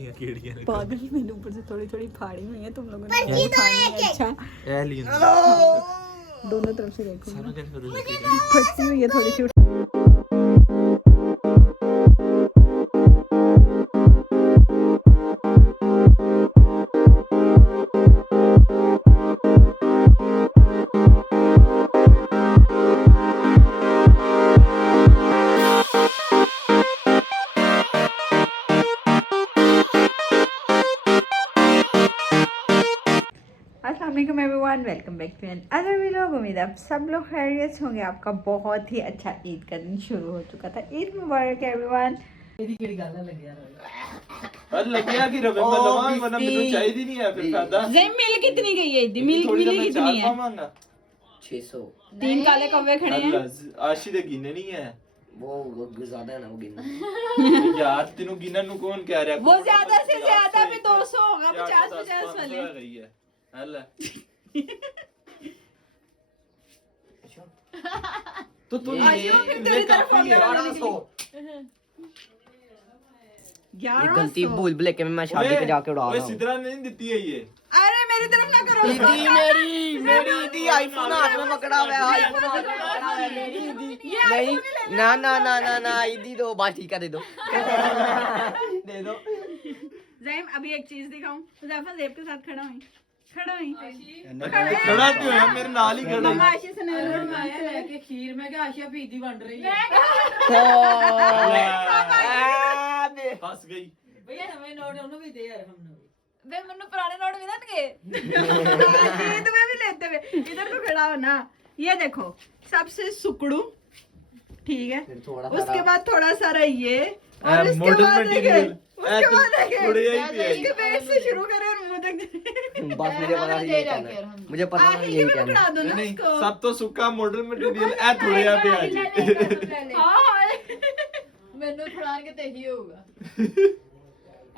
मक्खियां कीड़ियां पागल मैंने ऊपर से थोड़ी थोड़ी फाड़ी हुई है, तुम लोगों ने खानी है। अच्छा एलियन दोनों तरफ से देखो सारों के पता लगे फंसी हुई है थोड़ी सी। अस्सलामुअलैकुम everyone, welcome back to another vlog. उम्मीद है आप सब लोग खैरियत होंगे। आपका बहुत ही अच्छा ईद का दिन शुरू हो चुका था। ईद मुबारक एवरीवन। और लगिया की रबे मैं लवांग वरना मेनू चाहिए नहीं है फिर फायदा। ज़ेम मिल कितनी गई है? मिल्क मिली कितनी है? 600। 3 काले कौवे खड़े हैं। आशी दे गिने नहीं है वो ज्यादा है ना, वो गिनना यार तेनू गिनन नु कौन कह रहा है? वो ज्यादा से ज्यादा भी 200 होगा, 50 वाले गई है हल्ला। तो तू तेरी तरफ हो गया। 1100। ये गलती भूल भुलेखे में मैं शादी पे जाके उड़ा रहा हूं। सिदरा नहीं देती है ये। अरे मेरी तरफ ना करो। दीदी मेरी दी आईफोन हाथ में पकड़ा हुआ है, आईफोन हाथ में पकड़ा हुआ है मेरी दी। नहीं ना ना ना ना ना दी दो, बस ठीक है दे दो दे दो। ज़ेम अभी एक चीज दिखाऊं। ज़ेफा ज़ेब के साथ खड़ा हुई खड़ा क्यों है? मेरे नाल ही खड़ा है। आशी से नहीं आया लेके खीर में क्या आशिया पीदी बन रही है। फंस गई भैया हमें नोट उन्होंने भी दे यार हमने वे मन्नू पुराने नोट मिलणगे। तुम्हें भी लेते हुए इधर तो खड़ा हो ना। ये देखो सबसे सुकड़ू, ठीक है, उसके बाद थोड़ा सारा ये, और उसके बाद देखे इसके पेट से शुरू करें और मुंह तक। बस मुझे पता नहीं ये कहना है, मुझे पता नहीं ये कहना पकड़ा दो ना नहीं इसको। सब तो सुक्का मॉडल मटेरियल ए थोड़े आ पे आ जी। हां मैंने फड़ान के ते ही होगा।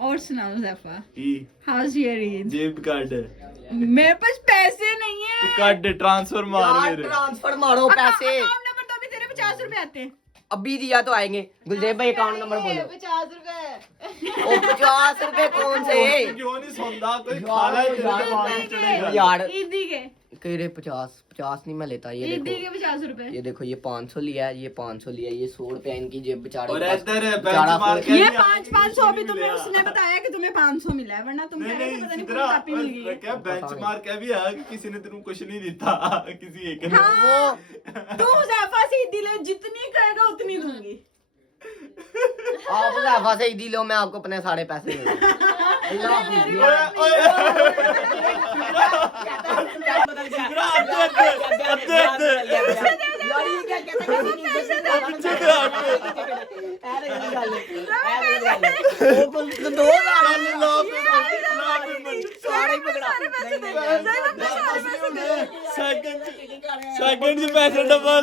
और सुनाओ ज़ेफा, ई हाउस योर ईद? जेब कार्ड मेरे पास पैसे नहीं है। कार्ड ट्रांसफर मार यार मेरे। ट्रांसफर मारो पैसे। अकाउंट नंबर तो अभी तेरे 50 रुपए आते हैं। अभी दिया तो आएंगे। गुलदेव भाई अकाउंट नंबर बोलो। 50 रुपए। ओ 50 रुपए कौन से? क्यों नहीं सोंदा कोई खाला है तेरे दिमाग में चढ़ेगा यार ईदी के कह रहे 50 नहीं मैं लेता। ये ईदी देखो के 50 रुपए। ये देखो ये 500 लिया है, ये 500 लिया है, ये 100 रुपए इनकी जेब बेचारे और के पास। इधर है बेचारा बेंचमार्क कोई- ये 500 भी तुम्हें उसने बताया कि तुम्हें 500 मिला है, वरना तुम कह रहे थे पता नहीं सिद्रा कौन कॉपी मिल गई है। क्या बेंचमार्क है भी है कि किसी ने तेरे को कुछ नहीं देता किसी एक ने। हाँ, तू ज़ेफा से ईदी ले, जितनी कहेगा उतनी दूंगी। आप ज़ेफा से ईदी लो, मैं आपको अपने सारे पैसे दे दूंगा। अल्लाह हाफिज़। यार ये क्या कहते हैं? सेकंड से पैसे डबल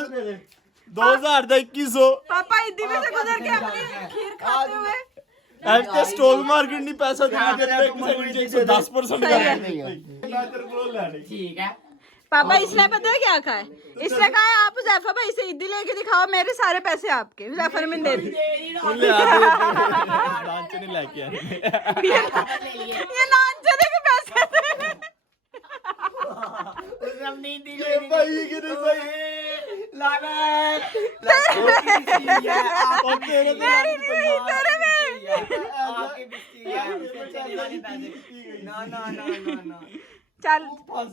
2000 का 2100। पापा ईदी में से गुजर के अपनी खीर खाते हुए ऐसे स्टॉक मार्केट नहीं पैसा देना तेरे नीचे 110% का ठीक है। पापा इसने पता है क्या कहा है? इसने कहा है आप ज़ेफा भाई से ईदी लेके दिखाओ, मेरे सारे पैसे आपके। ज़ेफा ने मैंने दे दी। लांच नहीं लेके आए ये नान चने के पैसे थे। भाई के नहीं भाई और तेरे मेरी नहीं, तेरे में। चल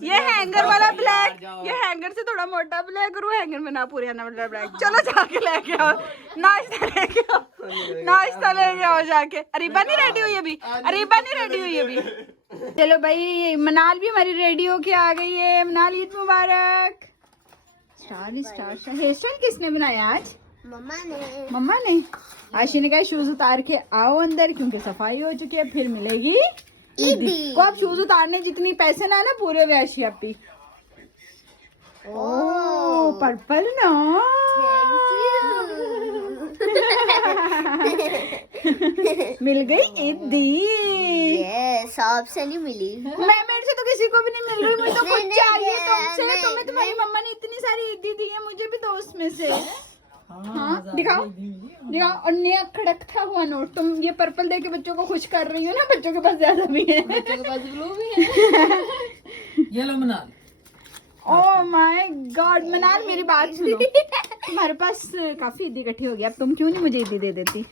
ये हैंगर वाला ब्लैक, ये हैंगर से थोड़ा मोटा ब्लैक और वो हैंगर में ना पूरे आना वाला ब्लैक। चलो जाके लेके आओ, नाश्ता लेके आओ, नाश्ता लेके आओ जाके। अरीबा नहीं रेडी हुई अभी, अरीबा नहीं रेडी हुई अभी। चलो भाई मनाल भी हमारी रेडी होके आ गई है। मनाल ईद मुबारक। स्टार हेयर स्टाइल किसने बनाया आज? मम्मा ने। आशी ने कहा शूज उतार के आओ अंदर क्योंकि सफाई हो चुकी है, फिर मिलेगी ईदी को। अब शूज उतारने जितनी पैसे ना पूरे वे आशी अपी। ओ पर्पल ना मिल गई ईदी। आपसे नहीं मिली। मैं मेरे से तो किसी को भी नहीं मिल रही। मुझे तो कुछ चाहिए तुमसे। तुम्हें तुम्हारी मम्मा ने इतनी सारी ईदी दी है, मुझे भी दो उसमें से। हाँ दिखाओ दिखाओ। और नया खड़कता हुआ नोट। तुम ये पर्पल दे के बच्चों को खुश कर रही हो ना, बच्चों के पास ज्यादा भी है। बच्चों के पास ब्लू भी है। ये लो मनाल। ओह माय गॉड मनाल मेरी बात सुनो। तुम्हारे पास काफी ईदी इकट्ठी हो गई, अब तुम क्यों नहीं मुझे ईदी दे देती?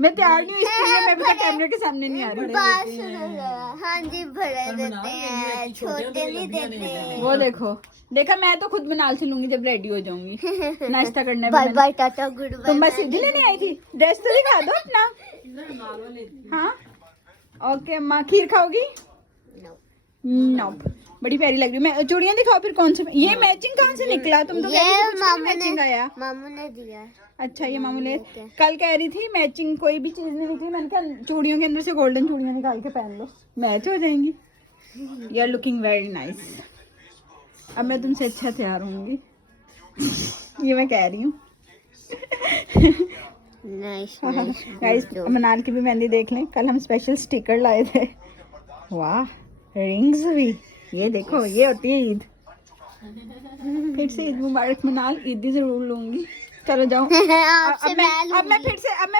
मैं तैयार नहीं हूँ इसके लिए, मैं भी तो कैमरे के सामने नहीं आ रही। बात सुनो जरा। हाँ जी बड़े देते हैं, छोटे भी देते हैं। वो देखो, देखा मैं तो खुद मनाल से लूंगी जब रेडी हो जाऊंगी नाश्ता करने। Bye bye tata goodbye. तुम बस ईदी लेने आई थी, ड्रेस तो दिखा दो अपना। हाँ ओके माँ, खीर खाओगी? नो बड़ी प्यारी लग रही है। मैं चूड़ियां दिखाओ फिर कौन सा। ये मैचिंग कहाँ से निकला? तुम तो मैचिंग आया। मामू ने दिया। अच्छा ये मामू ले कल कह रही थी मैचिंग कोई भी चीज नहीं निकली। मैंने कहा चूड़ियों के अंदर से गोल्डन चूड़ियां निकाल के पहन लो, मैच हो जाएंगी। You are looking very nice. अब मैं तुमसे अच्छा तैयार होंगी, ये मैं कह रही हूँ। नाइस गाइस मनाल की भी मेहंदी देख लें। कल हम स्पेशल स्टिकर लाए थे। वाह रिंग्स भी, ये देखो ये होती है ईद। फिर से ईद मुबारक मनाल, ईदी जरूर लूंगी। चलो जाओ। अब मैं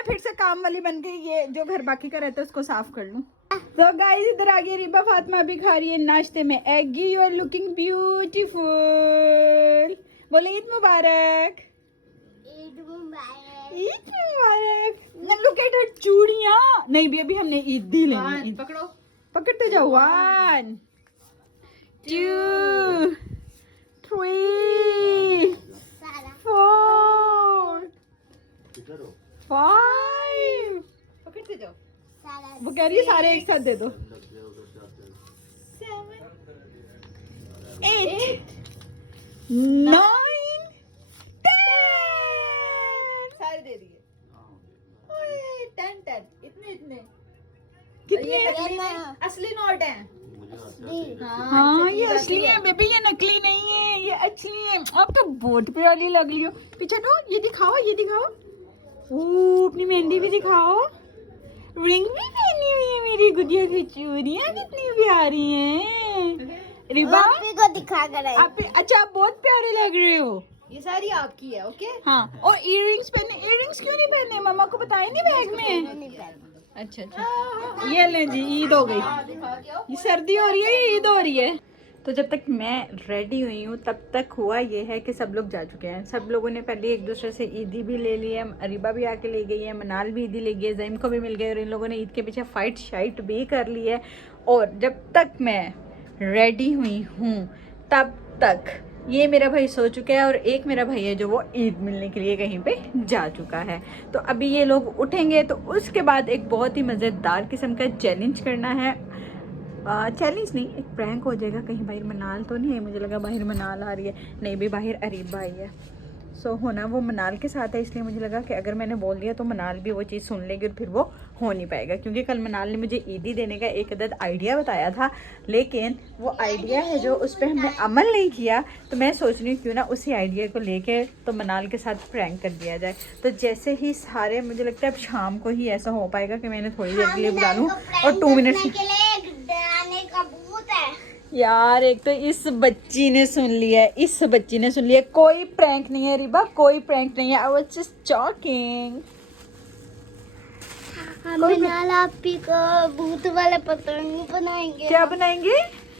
फिर से काम वाली बन गई। ये जो घर बाकी का रहता है उसको साफ कर लूं। तो गाइस इधर आ गई रिबा फातिमा भी खा रही है नाश्ते में एगी। You are looking beautiful. बोले ईद मुबारक। ईद मुबारक। ईद मुबारक। लुक एट हर चूड़ियां। नहीं भी अभी हमने ईद ही लेनी। पकड़ो। पकड़ते जाओ। 1 2 3 4 5। पकड़ते जाओ। वो कह रही है सारे एक साथ दे दो। 7 8 9 10 सारे दे दिए। 10 इतने कितने? असली नोट है। हाँ ये असली है बेबी, ये नकली नहीं है, ये असली है। अब तो बहुत प्यारी लग रही हो। पीछे तो ये दिखाओ, ये दिखाओ। ओह अपनी मेहंदी भी दिखाओ। रिंग भी पहनी हुई है मेरी गुड़िया की। चूड़ियां कितनी प्यारी हैं। रिबा को दिखा कर आई। आप अच्छा आप बहुत प्यारे लग रहे हो। ये सारी आपकी है। ओके। हाँ और इयररिंग्स पहने। इयररिंग्स क्यों नहीं पहने? मम्मा को बताएंगे बैग में। अच्छा अच्छा ये लें जी, ईद हो गई। ये सर्दी हो रही है, ये ईद हो रही है। तो जब तक मैं रेडी हुई हूँ तब तक हुआ ये है कि सब लोग जा चुके हैं। सब लोगों ने पहले एक दूसरे से ईदी भी ले ली है। अरीबा भी आके ले गई है, मनाल भी ईदी ले गई है, ज़ईम को भी मिल गए और इन लोगों ने ईद के पीछे फाइट शाइट भी कर ली है। और जब तक मैं रेडी हुई हूँ तब तक ये मेरा भाई सो चुका है और एक मेरा भाई है जो वो ईद मिलने के लिए कहीं पे जा चुका है। तो अभी ये लोग उठेंगे तो उसके बाद एक बहुत ही मज़ेदार किस्म का चैलेंज करना है। चैलेंज नहीं, एक प्रैंक हो जाएगा। कहीं बाहर मनाल तो नहीं है? मुझे लगा बाहर मनाल आ रही है, नहीं भी बाहर अरीबा आई है। सो होना वो मनाल के साथ है, इसलिए मुझे लगा कि अगर मैंने बोल दिया तो मनाल भी वो चीज़ सुन लेगी और फिर वो हो नहीं पाएगा। क्योंकि कल मनाल ने मुझे ईदी देने का एक अदद आइडिया बताया था, लेकिन वो आइडिया है जो उस पर हमने अमल नहीं किया। तो मैं सोच रही हूँ क्यों ना उसी आइडिया को लेके तो मनाल के साथ प्रैंक कर दिया जाए। तो जैसे ही सारे, मुझे लगता है अब शाम को ही ऐसा हो पाएगा कि मैंने थोड़ी देर के लिए बुला लूँ और 2 मिनट यार। एक तो इस बच्ची ने सुन लिया है, इस बच्ची ने सुन लिया। कोई प्रैंक नहीं है रिबा, कोई प्रैंक नहीं है। I was just joking. Manal आपी को भूत वाला पतंग बनाएंगे। क्या बनाएंगे?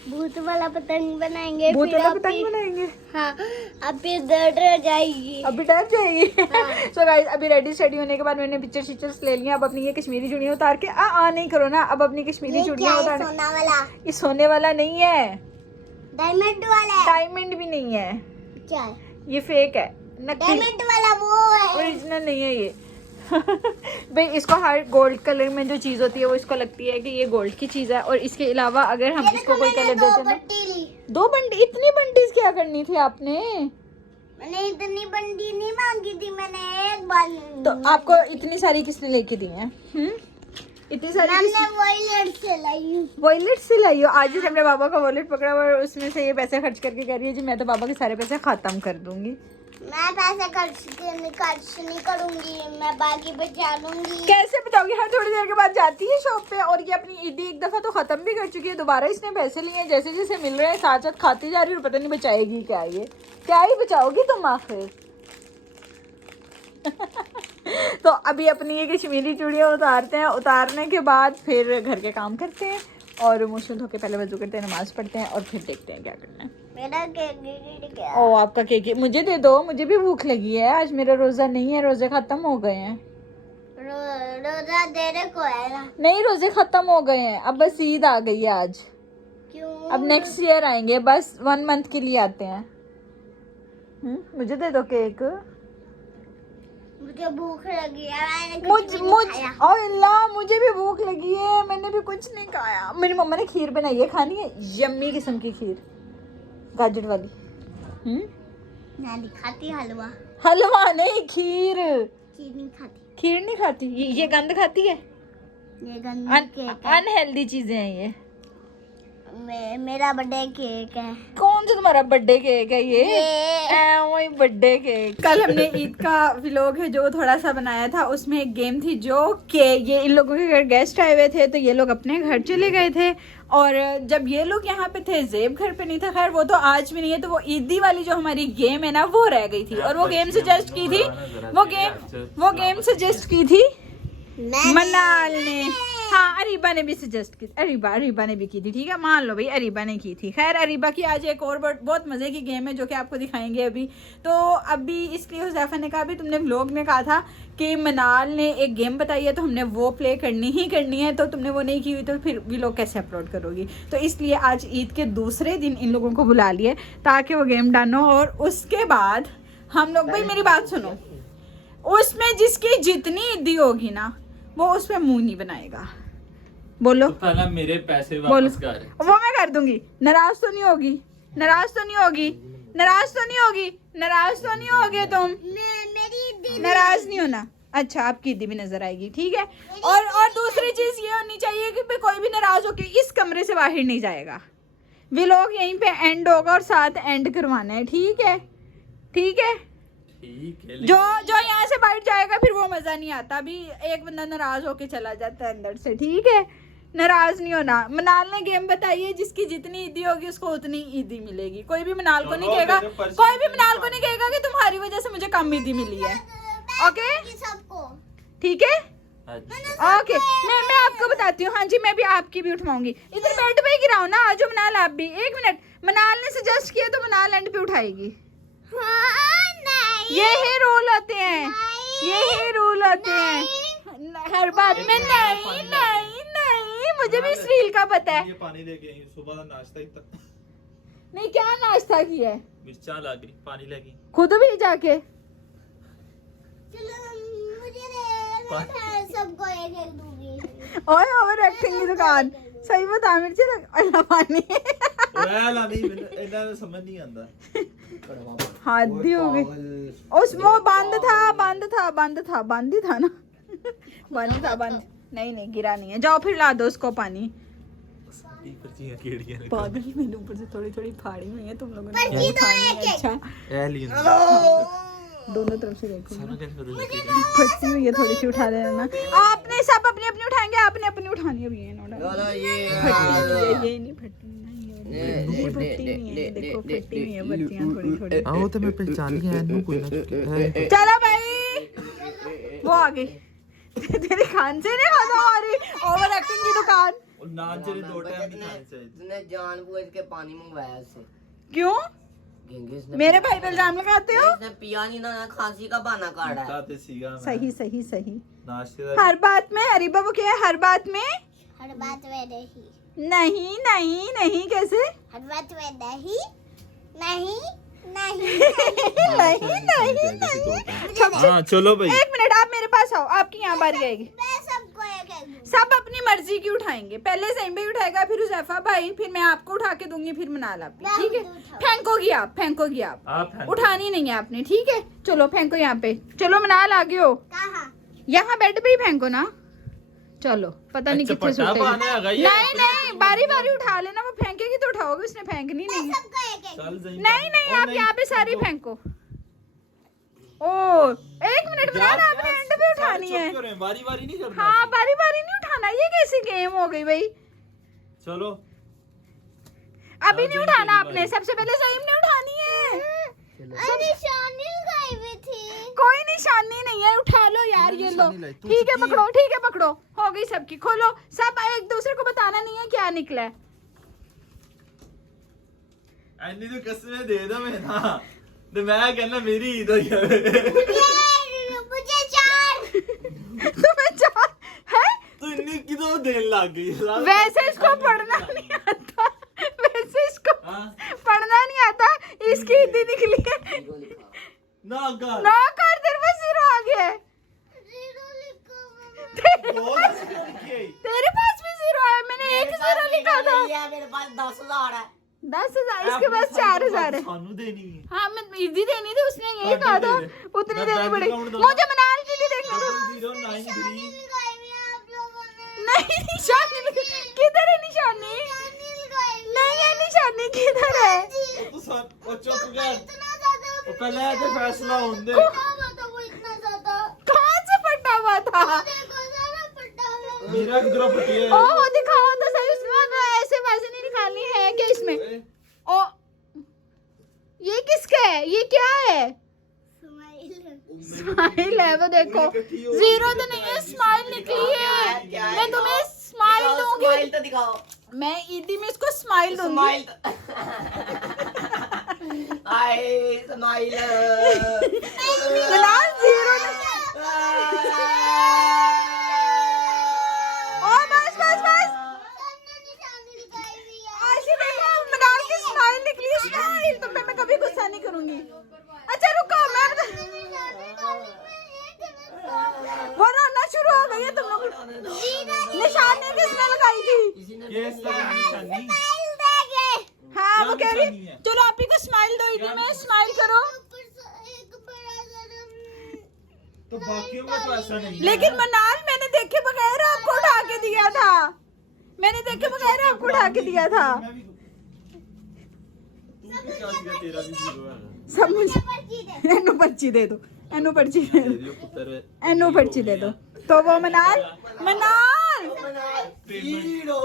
भूत वाला पतंग बनाएंगे। भूत वाला पतंग बनाएंगे। हाँ अभी डर जाएगी। अभी डर जाएगी। सो गाइस अभी रेडी स्टेडी होने के बाद मैंने पिक्चर शिक्चर्स ले लिया। अब अपनी ये कश्मीरी चूड़ियां उतार के नहीं करो ना। अब अपनी कश्मीरी चूड़ियां उतार। सोना वाला। ये सोने वाला नहीं है, डायमंड वाला है। डायमंड भी नहीं है, क्या है? ये फेक है, नकली। डायमंड वाला वो है, ओरिजिनल नहीं है ये। भाई इसको हर गोल्ड कलर में जो चीज़ होती है वो इसको लगती है कि ये गोल्ड की चीज़ है। और इसके अलावा अगर हम इसको कोई कलर देते हैं, 2 बंडी। इतनी बंडीज क्या करनी थी आपने? मैंने इतनी बंडी नहीं मांगी थी, मैंने एक बार। तो आपको इतनी सारी किसने लेके दी हैं? इतनी सारी मैंने वॉलेट से लाई। वॉलेट से लाई हो? आज हमने बाबा का वॉलेट पकड़ा और उसमें से ये पैसे खर्च करके कह रही है जी मैं तो बाबा के सारे पैसे खत्म कर दूंगी। मैं पैसे खर्च नहीं करूंगी, मैं बाकी बचा लूंगी। कैसे बचाओगी? हर थोड़ी देर के बाद जाती है शॉप पे। और ये अपनी ईदी एक दफा तो खत्म भी कर चुकी है, दोबारा इसने पैसे लिए हैं। जैसे जैसे मिल रहे हैं साथ साथ खाती जा रही है और पता नहीं बचाएगी क्या। ये क्या ही बचाओगी तुम आखिर? तो अभी अपनी ये कश्मीरी चूड़ियाँ उतारते हैं, उतारने के बाद फिर घर के काम करते हैं और मुँह धो के पहले वजू करते हैं, नमाज पढ़ते हैं और फिर देखते हैं क्या करना है। मेरा केक क्या? ओ आपका केक मुझे दे दो, मुझे भी भूख लगी है। आज मेरा रोज़ा नहीं है, रोज़े ख़त्म हो गए हैं। रोजा देने को है ना? नहीं, रोज़े ख़त्म हो गए हैं, अब बस ईद आ गई है आज। क्यों? अब नेक्स्ट ईयर आएंगे, बस 1 मंथ के लिए आते हैं। मुझे दे दो केक। मुझे भूख लगी है, मैंने मुझ कुछ भी नहीं मुझ खाया। ओ अल्लाह, मुझे भी भूख लगी है, मैंने भी कुछ नहीं खाया। मेरी मम्मा ने खीर बनाई है, खानी है? यम्मी किस्म की खीर, गाजर वाली। नहीं खाती हलवा। हलवा नहीं, खीर। चीज नहीं खाती। खीर नहीं खाती? ये गंद खाती है। ये गंदा केक है। अनहेल्दी चीजें हैं ये। मेरा बर्थडे केक है। कौन सा तुम्हारा बर्थडे केक है ये? वही बर्थडे केक। कल हमने ईद का व्लॉग है जो थोड़ा सा बनाया था, उसमें एक गेम थी जो कि ये इन लोगों के घर गेस्ट आए हुए थे तो ये लोग अपने घर चले गए थे और जब ये लोग यहाँ पे थे, ज़ेब घर पे नहीं था, खैर वो तो आज भी नहीं है, तो वो ईदी वाली जो हमारी गेम है ना वो रह गई थी और वो गेम सजेस्ट की थी, वो गेम सजेस्ट की थी मनाल ने। हाँ, अरीबा ने भी सजेस्ट की, अरीबा ने भी की थी, ठीक है, मान लो भाई अरीबा ने की थी। खैर अरीबा की आज एक और बहुत मज़े की गेम है जो कि आपको दिखाएंगे अभी। तो अभी इसलिए हुज़ैफा ने कहा, भी तुमने व्लॉग में कहा था कि मनाल ने एक गेम बताई है तो हमने वो प्ले करनी ही करनी है, तो तुमने वो नहीं की हुई तो फिर व्लॉग कैसे अपलोड करोगी? तो इसलिए आज ईद के दूसरे दिन इन लोगों को बुला लिए ताकि वो गेम डाल हो और उसके बाद हम लोग, भाई मेरी बात सुनो, उसमें जिसकी जितनी ईदी होगी ना वो उस पर मुंह नहीं बनाएगा। बोलो तो पहला मेरे पैसे बोलो, वापस कर। वो मैं कर दूंगी। नाराज तो नहीं होगी? नाराज तो नहीं होगी? नाराज तो नहीं होगी? नाराज तो नहीं होगे तुम? मेरी नाराज नहीं होना। अच्छा, आपकी ईदी भी नजर आएगी, ठीक है। और दूसरी चीज ये होनी चाहिए कि भाई कोई भी नाराज होके इस कमरे से बाहर नहीं जाएगा। व्लॉग यहीं पे एंड होगा और साथ एंड करवाना है, ठीक है? ठीक है, ठीक है। जो यहाँ से बैठ जाएगा फिर वो मजा नहीं आता। अभी एक बंदा नाराज होके चला जाता है अंदर से, ठीक है? नाराज नहीं होना। मनाल ने गेम बताई है, जिसकी जितनी ईदी होगी उसको उतनी ईदी मिलेगी। कोई भी मनाल को नहीं कहेगा, कि तुम्हारी वजह से मुझे कम ईदी मिली है। ओके, सबको ठीक है, ओके। मैं आपको बताती हूँ। हाँ जी, मैं भी आपकी भी उठवाऊंगी। इधर बेड पे ही गिराओ ना, आज मनाल आप भी। 1 मिनट, मनाल ने सजेस्ट किया तो मनाल एंड पे उठाएगी। यही रूल होते हैं, यही रूल होते हैं हर बात में। नहीं, मुझे भी स्टील का पता है। ये पानी लेके आई सुबह का नाश्ता ही तक। नहीं, क्या नाश्ता किया है? मिर्चा लग रही, पानी लेके खुद भी जाके। मुझे सबको एक दूंगी। ओए ओवर एक्टिंग की दुकान। सही बता, मिर्ची लग अल्लाह पानी। ओए ला नहीं, इतना समझ नहीं आता। हादी हो गई। उस वो बंद था ना। बंद। नहीं गिरा नहीं है। जाओ फिर ला दो उसको पानी। पागल, मैंने ऊपर से थोड़ी फाड़ी हुई है, तुम लोगों ने अच्छा दोनों तरफ से देखो। फटती हुई है थोड़ी सी, उठा लेना ना। आपने सब अपनी उठाएंगे, आपने अपनी उठानी है। ये नहीं फटती ये फटती नहीं है, देखो फटती हुई है बत्तियां थोड़ी। आओ तो मैं पहचान गया इनको कोई ना। चलो भाई, वो आ गई। तेरी खान से नहीं खाता हमारी ओवर एक्टिंग की दुकान। और नान चले 2 टाइम नहीं खाने चाहिए। तूने जानबूझ के पानी मंगवाया उससे। क्यों? मेरे भाई पे इल्जाम लगाते हो? इसने पिया नहीं ना, खांसी का बहाना काटा है। ताते सीगा मैं। सही। नाश्ते हर बात में अरीबा वो क्या है? हर बात में नहीं कैसे? हर बात में नहीं। हाँ चलो भाई, 1 मिनट, आप मेरे पास आओ, आपकी यहाँ बारी आएगी। मैं सबको एक दूंगी। सब अपनी मर्जी की उठाएंगे। पहले सैम भाई उठाएगा, फिर हुज़ैफा भाई, फिर मैं आपको उठा के दूंगी, फिर मनाल आप, ठीक है? फेंकोगी आप उठानी नहीं है आपने, ठीक है? चलो फेंको यहाँ पे। चलो मनाल आगे हो, कहाँ? यहाँ बेड पे ही फेंको ना। चलो, पता नहीं कितने सुटेगी। नहीं, बारी उठा लेना। वो फेंकेगी तो उठाओगे, उसने फेंकनी नहीं है। सबको एक नहीं, आप यहाँ पे सारी फेंको। ओ 1 मिनट मनाल, आपने एंड पे उठानी है। बारी नहीं करना। हाँ, बारी नहीं उठाना। ये कैसी गेम हो गई भाई? चलो, अभी नहीं उठाना आपने, सबसे पहले सईम ने उठानी है। अरे शानिल गई हुई थी। कोई निशानी नहीं है, उठा लो यार ये लो। निशानी लाई, तू ठीक है चुकी है। पकड़ो, ठीक है पकड़ो, हो गई सबकी। खोलो सब, एक दूसरे को बताना नहीं है क्या निकला है। ਐਨੀ तो कसमें दे दो मैं ना ਤੇ ਮੈਂ ਕਹਿੰਦਾ ਮੇਰੀ ਈਦ ਹੋਈ ਜਾਵੇ मुझे 4 तुम्हें चार है? ਤੂੰ ਇੰਨੀ ਕਿਦੋਂ ਦੇਣ ਲੱਗ ਗਈ वैसे इसको पढ़ना नहीं आता, वैसे इसको हाँ? पढ़ना नहीं आता, इसकी ईदी निकली है। ਨਾ ਕਰ ना कर, तेरे पास 0 आ गया है। 0 लिखो बहुत लिखी तेरे पास भी 0 है, मैंने 1 0 लिखा था। मेरे पास 10,000 है। 10,000, इसके पास 4,000 है। ਸਾਨੂੰ ਦੇਣੀ है हाँ मैं ईदी देनी थी, उसने यही कहा था, उतनी मैं देनी बैंक पड़ेगी। अकाउंट दूंगा। मुझे मनाल की भी देखने दो। 093 लगाई हुई है आप लोगों ने। नहीं निशानी किधर है? निशानी नहीं लगाई हुई नहीं है, निशानी किधर है? ਤੂੰ ਉਹ ਚੁੱਪ ਕਰ इतना ज्यादा ਉਹ ਪਹਿਲਾਂ ਇਹ ਫੈਸਲਾ ਹੁੰਦੇ पटा हुआ था वो, इतना ज्यादा कहाँ से फटा हुआ था? देखो सारा पटा हुआ। ਮੇਰਾ ਕਿਧਰੋं ਫਟੀ है ओह दिखाओ तो सही, उसमें ऐसे वैसे नहीं निकालनी है क्या इसमें? ओ ये किसका है? ये क्या है? स्माइल है वो, देखो 0 तो नहीं है, स्माइल निकली है। मैं तुम्हें स्माइल दूंगी, स्माइल तो दिखाओ। मैं ईदी में इसको स्माइल दूंगी। स्माइल आए स्माइल मनाल 0 नहीं। ओ बस बस बस, सामने निशानी लगाई हुई है। आशी देखो मनाल की स्माइल निकली है। स्माइल तुम पे मैं कभी गुस्सा नहीं करूंगी। अच्छा रुको, मैं निशानी डाली में एक गलत वो रोना शुरू हो गई है तुम लोग। निशानी किसने लगाई थी? केस तो निशानी स्माइल देंगे। हाँ वो क्या कह रही निशानी है? चलो आप ही को स्माइल दो, ईदी में स्माइल करो। ऊपर से एक बड़ा सा तो बाकियों में तो ऐसा नहीं है लेकिन मनाल मैंने देखे बगैर आपको उठा के दिया था, मैंने देखे बगैर आपको उठा के दिया था। मैं भी तू भी क्या सीखा तेरा भी 0 है सब मुझे पर्ची दे। एनो पर्ची दे दो, एनो पर्ची दे दो, तेरे पुत्र एनो पर्ची दे दो। तो वो मनाल मनाल जीरो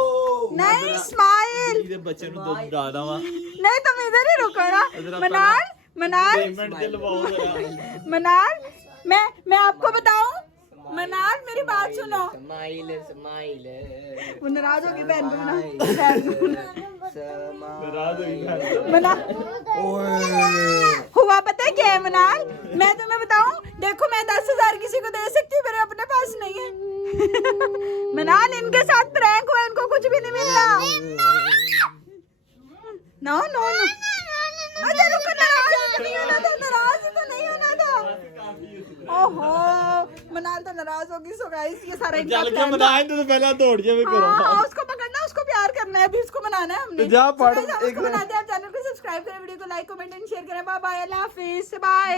नहीं स्माइल ਇਹਦੇ ਬੱਚੇ ਨੂੰ ਦੁੱਧ ਡਾ ਦਵਾਂ नहीं, तुम इधर ही रुको ना। मनाल मनाल पेमेंट ते लवाओ जरा मनाल, मैं आपको बताऊं, मनाल मेरी बात सुनो। स्माइल स्माइल वो नाराज होगी बहन को ना, बहन नाराज हो गई मना ओए हुआ पता है क्या है मनाल? मैं तुम्हें बताऊं, देखो मैं 10,000 किसी को दे सकती हूँ, मेरे अपने पास नहीं है। मनाल इनके साथ प्रैंक हुआ, इनको कुछ भी नहीं मिल रहा। नो नो नो, अच्छा रुको, नाराज नहीं होना था, नाराज तो नहीं होना था। ओहो मनाल तो नाराज होगी। सो गाइस ये सारा इनका चल के plan था। मनाएं तो पहले दौड़ जावे करो हाँ, उसको पकड़ना, उसको प्यार करना है, अभी उसको मनाना है हमने। तो जा पढ़, So guys, आप एक उसको मनाते हैं। आप चैनल को सब्सक्राइब करें, वीडियो को लाइक कमेंट एंड शेयर करें। बाय बाय, अल्लाह हाफिज, बाय।